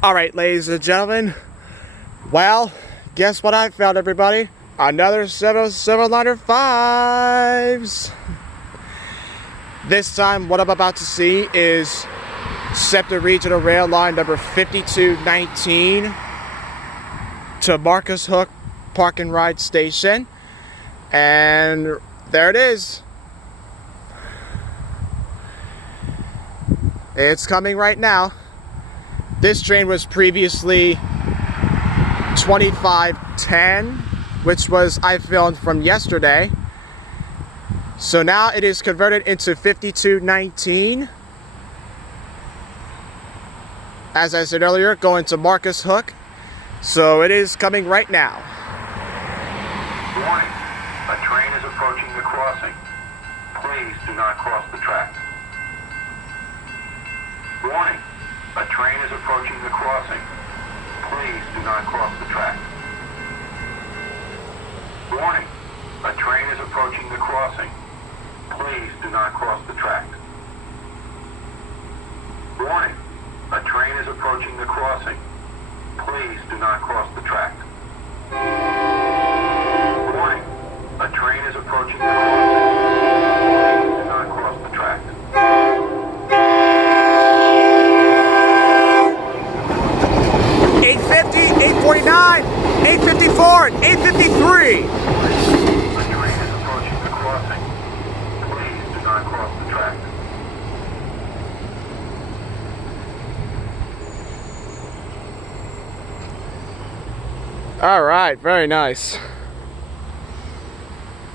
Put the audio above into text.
Alright, ladies and gentlemen, well, guess what I found, everybody? Another Silverliner 5s! This time, what I'm about to see is Septa Regional Rail Line number 5219 to Marcus Hook Park and Ride Station. And there it is. It's coming right now. This train was previously 2510, which was I filmed from yesterday. So now it is converted into 5219. As I said earlier, going to Marcus Hook. So it is coming right now. Warning, a train is approaching the crossing. Please do not cross the track. Warning, a train is approaching the crossing. Please do not cross the track. Warning, a train is approaching the crossing. Please do not cross the track. Warning, a train is approaching the crossing. Please do not cross the track. Warning, a train is approaching the crossing. Please do not cross the track. 850, 849, 854, 853. A train is approaching the crossing. Please do not cross the track. All right, very nice.